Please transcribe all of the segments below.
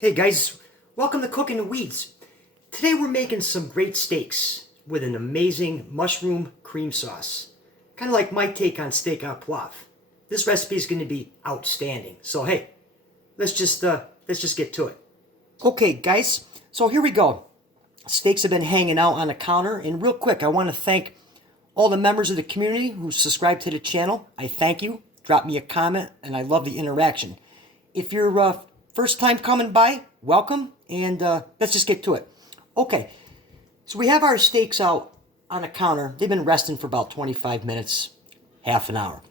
Hey guys, welcome to Cooking the Weeds. Today we're making some great steaks with an amazing mushroom cream sauce. Kind of like my take on steak au poivre. This recipe is going to be outstanding. So hey, let's just get to it. Okay guys, so here we go. Steaks have been hanging out on the counter, and real quick, I want to thank all the members of the community who subscribe to the channel. I thank you. Drop me a comment, and I love the interaction. If you're first time coming by, welcome, and let's just get to it. Okay, so we have our steaks out on the counter. They've been resting for about 25 minutes, half an hour.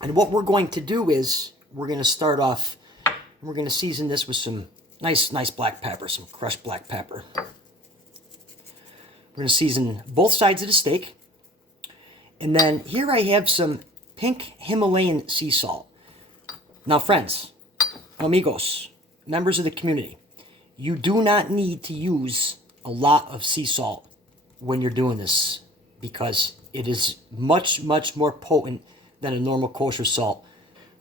And what we're going to do is we're going to start off, and we're going to season this with some nice black pepper, some crushed black pepper. We're going to season both sides of the steak. And then here I have some pink Himalayan sea salt. Now friends, amigos, members of the community, you do not need to use a lot of sea salt when you're doing this because it is much more potent than a normal kosher salt.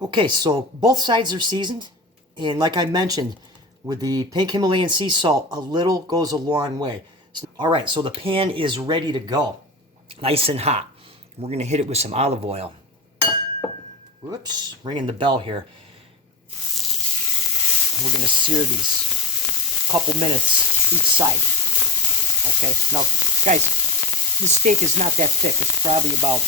Okay, so both sides are seasoned, and like I mentioned, with the pink Himalayan sea salt, a little goes a long way. All right, so the pan is ready to go, nice and hot. We're going to hit it with some olive oil. Whoops, ringing the bell here. We're going to sear these a couple minutes each side. Okay, now guys, this steak is not that thick. It's probably about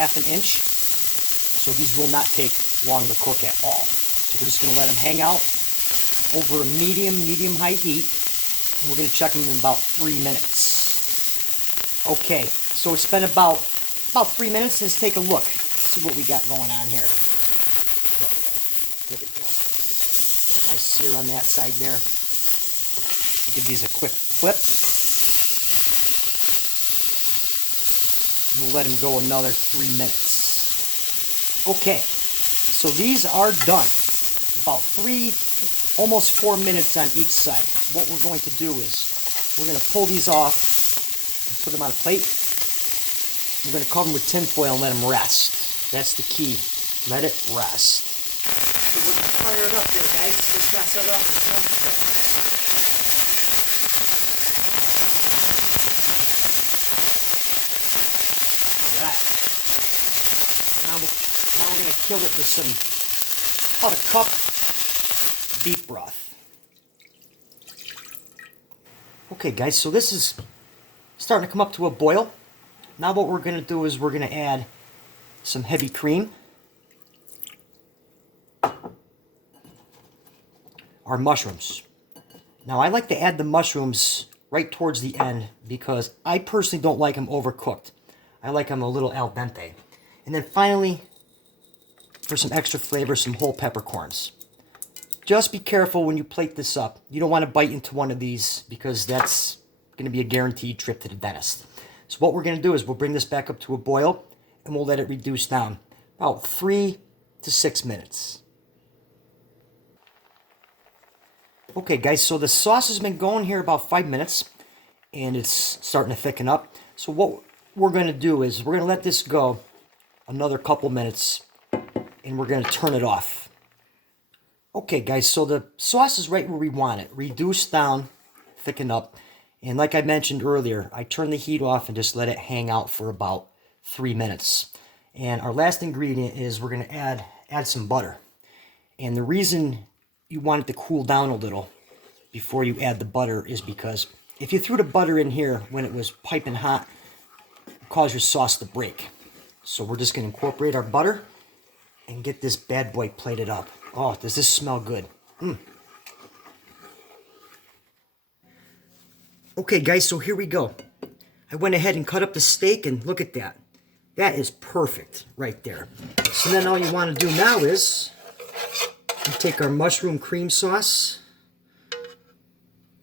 half an inch. So these will not take long to cook at all. So we're just going to let them hang out over a medium-high heat. And we're going to check them in about 3 minutes. Okay, so it's been about 3 minutes. Let's take a look. See what we got going on here. Oh yeah, here we go. Nice sear on that side there. We'll give these a quick flip. We'll let them go another 3 minutes. Okay, so these are done. About almost 4 minutes on each side. What we're going to do is we're going to pull these off and put them on a plate. We're going to cover them with tin foil and let them rest. That's the key. Let it rest. So we're going to fire it up there, guys. Let's not set it off the smoke attack. Alright. Now we're going to kill it with about a cup beef broth. Okay, guys, so this is starting to come up to a boil. Now what we're going to do is we're going to add some heavy cream, our mushrooms. Now I like to add the mushrooms right towards the end because I personally don't like them overcooked. I like them a little al dente. And then finally, for some extra flavor, some whole peppercorns. Just be careful when you plate this up. You don't want to bite into one of these because that's going to be a guaranteed trip to the dentist. So what we're going to do is we'll bring this back up to a boil and we'll let it reduce down about 3 to 6 minutes. Okay guys, so the sauce has been going here about 5 minutes and it's starting to thicken up. So what we're going to do is we're going to let this go another couple minutes and we're going to turn it off. Okay guys, so the sauce is right where we want it. Reduce down, thicken up. And like I mentioned earlier, I turn the heat off and just let it hang out for about 3 minutes. And our last ingredient is we're going to add some butter. And the reason you want it to cool down a little before you add the butter is because if you threw the butter in here when it was piping hot, it would cause your sauce to break. So we're just going to incorporate our butter and get this bad boy plated up. Oh, does this smell good? Okay guys, so here we go. I went ahead and cut up the steak and look at that. That is perfect right there. So then all you want to do now is you take our mushroom cream sauce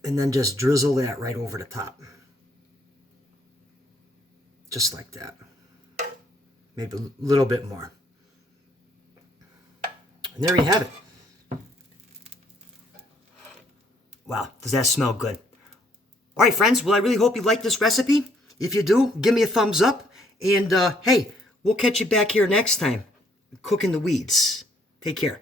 and then just drizzle that right over the top. Just like that. Maybe a little bit more. And there you have it. Wow, does that smell good? All right, friends, well, I really hope you like this recipe. If you do, give me a thumbs up. And, hey, we'll catch you back here next time. Cooking the Weeds. Take care.